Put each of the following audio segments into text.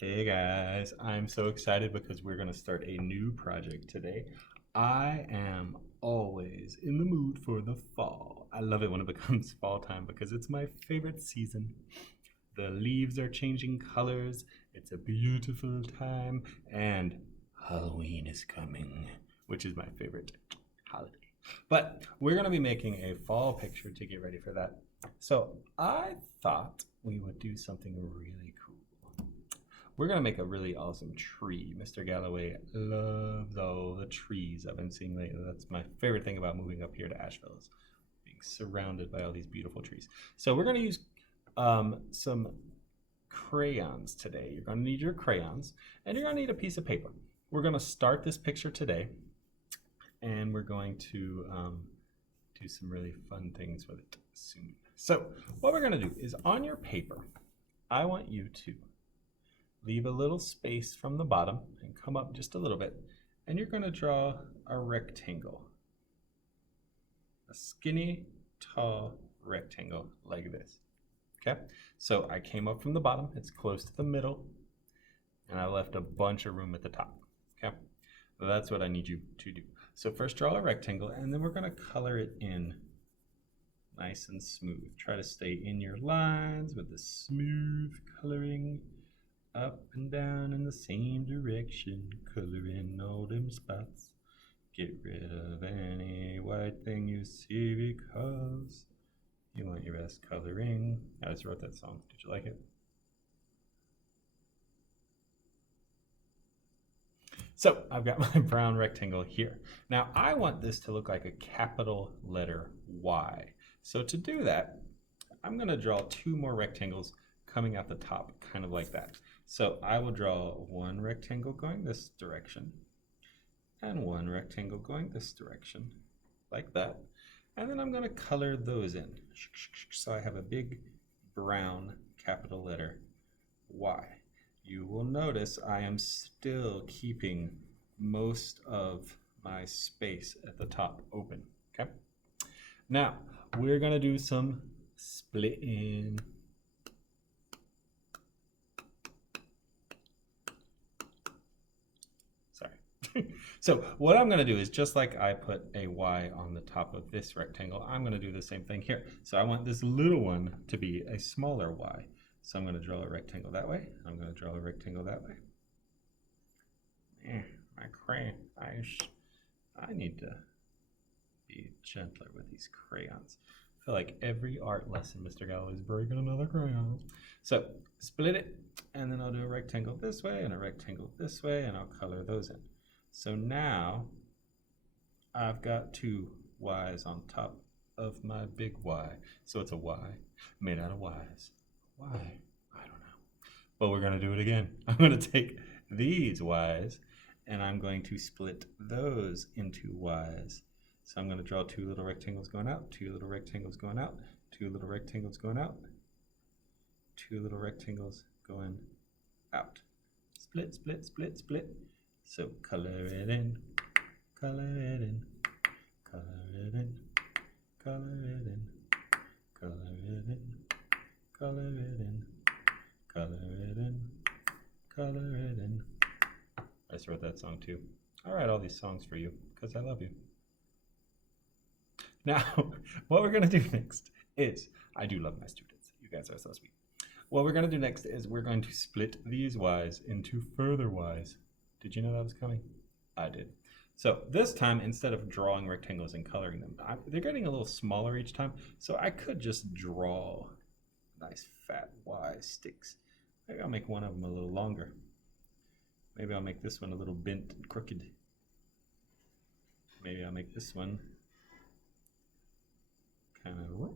Hey guys, I'm so excited because we're going to start a new project today. I am always in the mood for the fall. I love it when it becomes fall time because it's my favorite season. The leaves are changing colors, it's a beautiful time, and Halloween is coming, which is my favorite holiday. But we're going to be making a fall picture to get ready for that. So I thought we would do something really cool. We're gonna make a really awesome tree. Mr. Galloway loves all the trees I've been seeing lately. That's my favorite thing about moving up here to Asheville is being surrounded by all these beautiful trees. So we're gonna use some crayons today. You're gonna need your crayons and you're gonna need a piece of paper. We're gonna start this picture today and we're going to do some really fun things with it soon. So what we're gonna do is on your paper, I want you to leave a little space from the bottom and come up just a little bit, and you're going to draw a rectangle, a skinny, tall rectangle like this. Okay, so I came up from the bottom, it's close to the middle, and I left a bunch of room at the top. Okay, that's what I need you to do. So first draw a rectangle, and then we're going to color it in nice and smooth. Try to stay in your lines with the smooth coloring. Up and down in the same direction, color in all them spots. Get rid of any white thing you see because you want your best coloring. I just wrote that song. Did you like it? So I've got my brown rectangle here. Now I want this to look like a capital letter Y. So to do that, I'm going to draw two more rectangles coming out the top, kind of like that. So I will draw one rectangle going this direction and one rectangle going this direction, like that. And then I'm going to color those in. So I have a big brown capital letter Y. You will notice I am still keeping most of my space at the top open. Okay. Now we're going to do some splitting. So what I'm going to do is just like I put a Y on the top of this rectangle, I'm going to do the same thing here. So I want this little one to be a smaller Y. So I'm going to draw a rectangle that way. I'm going to draw a rectangle that way. My crayon. I need to be gentler with these crayons. I feel like every art lesson, Mr. Galloway is breaking another crayon. So split it, and then I'll do a rectangle this way and a rectangle this way, and I'll color those in. So now I've got two Y's on top of my big Y. So it's a Y made out of Y's. Why? I don't know. But we're going to do it again. I'm going to take these Y's and I'm going to split those into Y's. So I'm going to draw two little rectangles going out, two little rectangles going out, two little rectangles going out, two little rectangles going out. Split, split, split, split. So color it in, color it in, color it in, color it in, color it in, color it in, color it in, color it in. I just wrote that song too. I write all these songs for you because I love you. Now, what we're going to do next is, I do love my students. You guys are so sweet. What we're going to do next is we're going to split these Y's into further Y's. Did you know that was coming? I did. So this time, instead of drawing rectangles and coloring them, they're getting a little smaller each time. So I could just draw nice fat Y sticks. Maybe I'll make one of them a little longer. Maybe I'll make this one a little bent and crooked. Maybe I'll make this one kind of.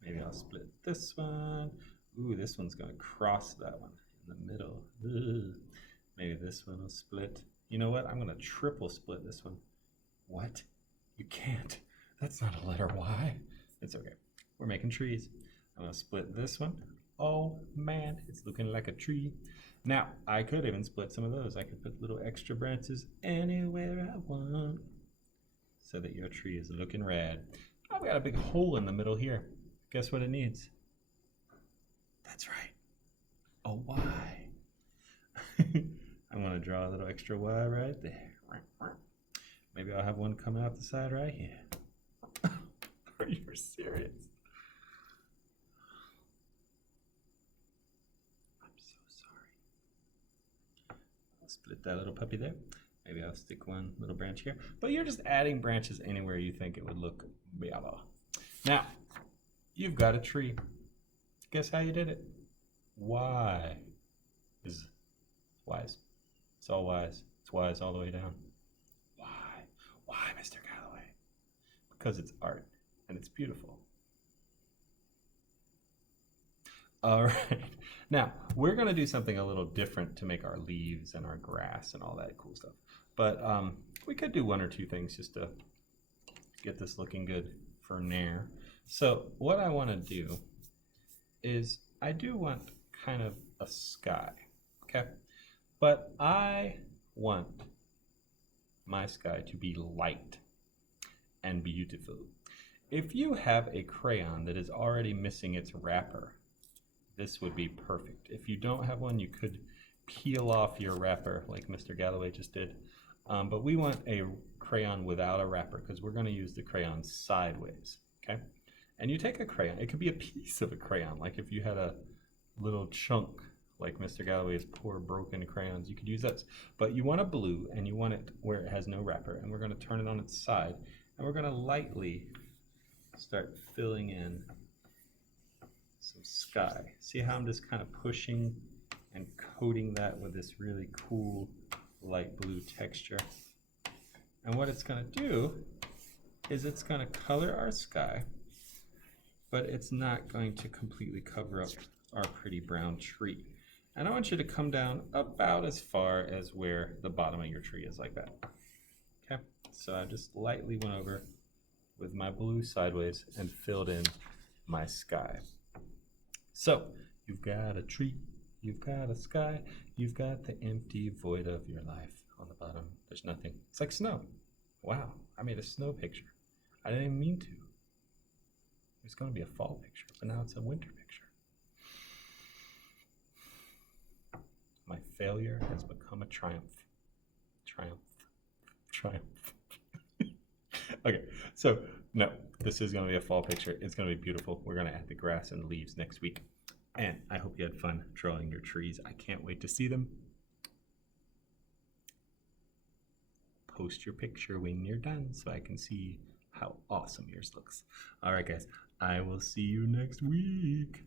Maybe I'll split this one. Ooh, this one's going to cross that one in the middle. Ugh. Maybe this one will split. You know what? I'm going to triple split this one. What? You can't. That's not a letter Y. It's okay. We're making trees. I'm going to split this one. Oh, man. It's looking like a tree. Now, I could even split some of those. I could put little extra branches anywhere I want so that your tree is looking rad. I've got a big hole in the middle here. Guess what it needs? That's right. A Y. I'm gonna draw a little extra Y right there. Maybe I'll have one coming out the side right here. Are you serious? I'm so sorry. I'll split that little puppy there. Maybe I'll stick one little branch here. But you're just adding branches anywhere you think it would look better. Now, you've got a tree. Guess how you did it? Y is wise. It's all wise. It's wise all the way down. Why? Why, Mr. Galloway? Because it's art and it's beautiful. All right. Now, we're going to do something a little different to make our leaves and our grass and all that cool stuff. But we could do one or two things just to get this looking good for Nair. So what I want to do is I do want kind of a sky, okay? But I want my sky to be light and beautiful. If you have a crayon that is already missing its wrapper, this would be perfect. If you don't have one, you could peel off your wrapper like Mr. Galloway just did. But we want a crayon without a wrapper because we're going to use the crayon sideways, okay? And you take a crayon, it could be a piece of a crayon, like if you had a little chunk like Mr. Galloway's poor broken crayons, you could use that. But you want a blue and you want it where it has no wrapper, and we're going to turn it on its side and we're going to lightly start filling in some sky. See how I'm just kind of pushing and coating that with this really cool light blue texture. And what it's going to do is it's going to color our sky, but it's not going to completely cover up our pretty brown tree. And I want you to come down about as far as where the bottom of your tree is, like that. Okay, so I just lightly went over with my blue sideways and filled in my sky. So you've got a tree, you've got a sky, you've got the empty void of your life on the bottom. There's nothing. It's like snow. Wow, I made a snow picture. I didn't even mean to. It was going to be a fall picture, but now it's a winter picture. My failure has become a triumph. Triumph. Triumph. Okay, so no, this is going to be a fall picture. It's going to be beautiful. We're going to add the grass and the leaves next week. And I hope you had fun drawing your trees. I can't wait to see them. Post your picture when you're done so I can see how awesome yours looks. All right, guys, I will see you next week.